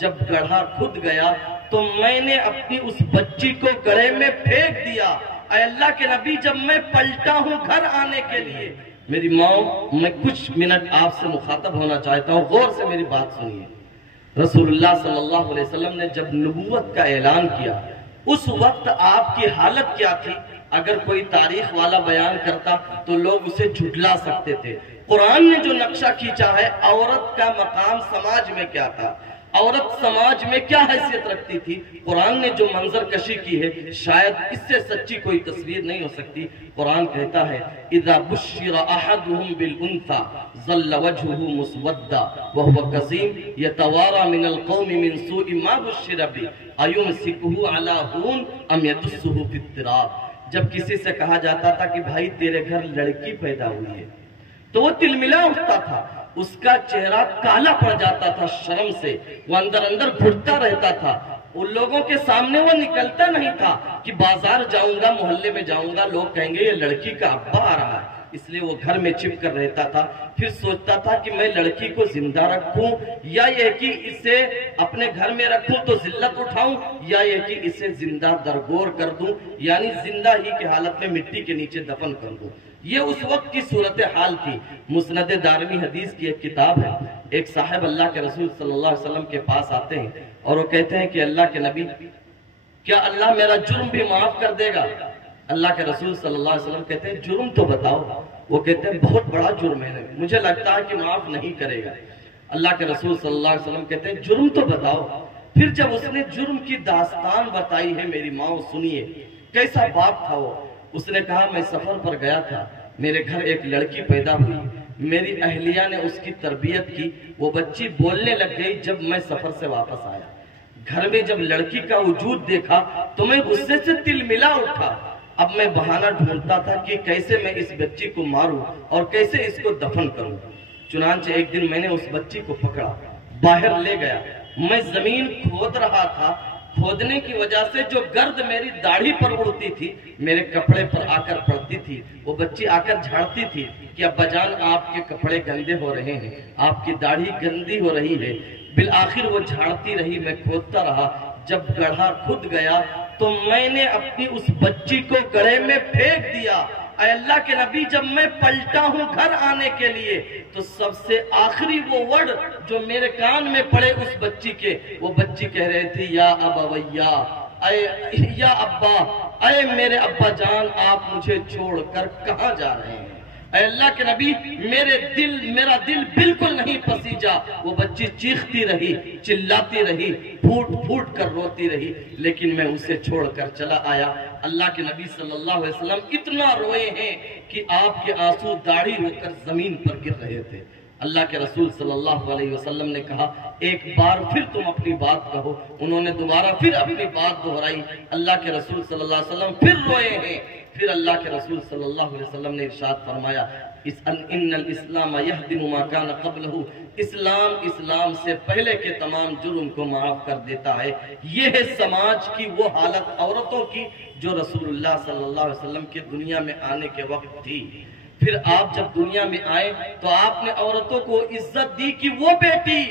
جب گڑھا کھد گیا تو میں نے اپنی اس بچی کو گڑھے میں پھینک دیا۔ اے اللہ کے نبی جب میں پلٹا ہوں گھر آنے کے لیے، میری ماں میں کچھ منٹ آپ سے مخاطب ہونا چاہتا ہوں، غور سے میری بات سنیے۔ رسول اللہ صلی اللہ علیہ وسلم نے جب نبوت کا اعلان کیا اس وقت آپ کی حالت کیا تھی؟ اگر کوئی تاریخ والا بیان کرتا تو لوگ اسے جھٹلا سکتے تھے۔ قرآن نے جو نقشہ کھینچا ہے عورت کا مقام سماج میں کیا تھا، عورت سماج میں کیا حیثیت رکھتی تھی، قرآن نے جو منظر کشی کی ہے شاید اس سے سچی کوئی تصویر نہیں ہو سکتی۔ قرآن کہتا ہے اذا بشر احدهم بالانثى ظل وجهه مسودا وهو كظيم يتوارى من القوم من سوء ما بشر به ايمسكه على هون ام يدسه في التراب۔ جب کسی سے کہا جاتا تھا کہ بھائی تیرے گھر لڑکی پیدا ہوئی ہے تو وہ تلملا اٹھتا تھا، اس کا چہرہ کالا پڑ جاتا تھا شرم سے، وہ اندر اندر گھٹتا رہتا تھا، ان لوگوں کے سامنے وہ نکلتا نہیں تھا کہ بازار جاؤں گا، محلے میں جاؤں گا، لوگ کہیں گے یہ لڑکی کا ابا آ رہا ہے، اس لیے وہ گھر میں چھپ کر رہتا تھا۔ پھر سوچتا تھا کہ میں لڑکی کو زندہ رکھوں یا یہ کہ اسے اپنے گھر میں رکھوں تو ذلت اٹھاؤں، یا یہ کہ اسے زندہ درگور کر دوں، یعنی زندہ ہی کی حالت میں مٹی کے نیچے دفن کر دوں۔ یہ اس وقت کی صورتحال تھی۔ مسند دارمی حدیث کی ایک کتاب ہے، ایک صاحب اللہ کے رسول صلی اللہ علیہ وسلم کے پاس آتے ہیں اور وہ کہتے ہیں کہ اللہ کے نبی کیا اللہ میرا جرم بھی معاف کر دے گا؟ اللہ کے رسول صلی اللہ علیہ وسلم کہتے ہیں جرم تو بتاؤ۔ وہ کہتے ہیں بہت بڑا جرم ہے، مجھے لگتا ہے کہ معاف نہیں کرے گا۔ اللہ کے رسول صلی اللہ علیہ وسلم کہتے ہیں جرم تو بتاؤ۔ پھر جب اس نے جرم کی داستان بتائی ہے میری ماں سنیے، کیسا باپ تھا وہ۔ اس نے کہا میں سفر پر گیا تھا، میرے گھر ایک لڑکی پیدا ہوئی، میری اہلیہ نے اس کی تربیت کی، وہ بچی بولنے لگ گئی جب میں سفر سے واپس آیا۔ گھر میں جب لڑکی کا وجود دیکھا تو میں غصے سے تلملا اٹھا۔ اب میں بہانہ ڈھونڈتا تھا کہ کیسے میں اس بچی کو ماروں اور کیسے اس کو دفن کروں۔ چنانچہ ایک دن میں نے اس بچی کو پکڑا، باہر لے گیا، میں زمین کھود رہا تھا، کھودنے کی وجہ سے جو گرد میری داڑھی پر اڑتی تھی میرے کپڑے پر آ کر پڑتی تھی، وہ بچی آ کر جھاڑتی تھی کہ ابا جان آپ کے کپڑے گندے ہو رہے ہیں، آپ کی داڑھی گندی ہو رہی ہے۔ بالآخر وہ جھاڑتی رہی، میں کھودتا رہا، جب گڑھا کھد گیا تو میں نے اپنی اس بچی کو گڑھے میں پھینک دیا۔ اے اللہ کے نبی جب میں پلٹا ہوں گھر آنے کے لیے تو سب سے آخری وہ ورڈ جو میرے کان میں پڑے اس بچی کے، وہ بچی کہہ رہی تھی یا ابویا، اے یا ابا، اے میرے ابا جان آپ مجھے چھوڑ کر کہاں جا رہے ہیں؟ اے اللہ کے نبی میرا دل بالکل نہیں پسیجا۔ وہ بچی چیختی رہی، چلاتی رہی، پھوٹ پھوٹ کر روتی رہی، لیکن میں اسے چھوڑ کر چلا آیا۔ اللہ کے نبی صلی اللہ علیہ وسلم اتنا روئے ہیں کہ آپ کے آنسو داڑھی ہو کر زمین پر گر رہے تھے۔ اللہ کے رسول صلی اللہ علیہ وسلم نے کہا ایک بار پھر تم اپنی بات کہو۔ انہوں نے دوبارہ پھر اپنی بات دہرائی۔ اللہ کے رسول صلی اللہ علیہ وسلم پھر روئے ہیں۔ پھر اللہ کے رسول صلی اللہ علیہ وسلم نے ارشاد فرمایا ان الاسلام یہدم ما کان قبلہ، اسلام سے پہلے کے تمام جرم کو معاف کر دیتا ہے۔ یہ ہے سماج کی وہ حالت عورتوں کی جو رسول اللہ صلی اللہ علیہ وسلم کے دنیا میں آنے کے وقت تھی۔ پھر آپ جب دنیا میں آئے تو آپ نے عورتوں کو عزت دی کہ وہ بیٹی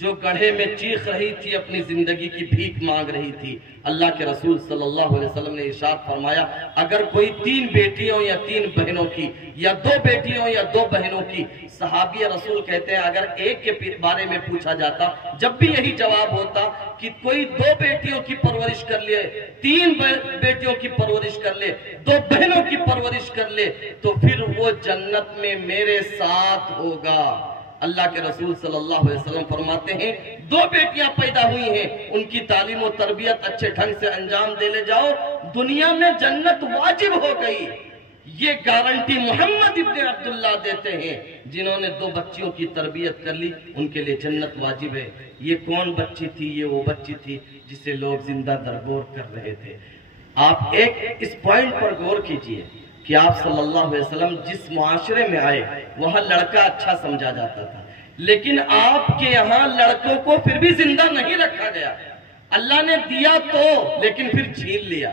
جو گڑھے میں چیخ رہی تھی، اپنی زندگی کی بھیک مانگ رہی تھی، اللہ کے رسول صلی اللہ علیہ وسلم نے ارشاد فرمایا اگر کوئی 3 بیٹیوں یا 3 بہنوں کی یا 2 بیٹیوں یا 2 بہنوں کی، صحابی رسول کہتے ہیں اگر ایک کے بارے میں پوچھا جاتا جب بھی یہی جواب ہوتا کہ کوئی 2 بیٹیوں کی پرورش کر لے، 3 بیٹیوں کی پرورش کر لے، 2 بہنوں کی پرورش کر لے تو پھر وہ جنت میں میرے ساتھ ہوگا۔ اللہ کے رسول صلی اللہ علیہ وسلم فرماتے ہیں 2 بیٹیاں پیدا ہوئی ہیں، ان کی تعلیم و تربیت اچھے ڈھنگ سے انجام دے لے جاؤ، دنیا میں جنت واجب ہو گئی۔ یہ گارنٹی محمد ابن عبداللہ دیتے ہیں، جنہوں نے 2 بچیوں کی تربیت کر لی ان کے لیے جنت واجب ہے۔ یہ کون بچی تھی؟ یہ وہ بچی تھی جسے لوگ زندہ درگور کر رہے تھے۔ آپ ایک اس پوائنٹ پر غور کیجئے کہ آپ صلی اللہ علیہ وسلم جس معاشرے میں آئے وہاں لڑکا اچھا سمجھا جاتا تھا، لیکن آپ کے یہاں لڑکوں کو پھر بھی زندہ نہیں رکھا گیا۔ اللہ نے دیا تو لیکن پھر چھین لیا۔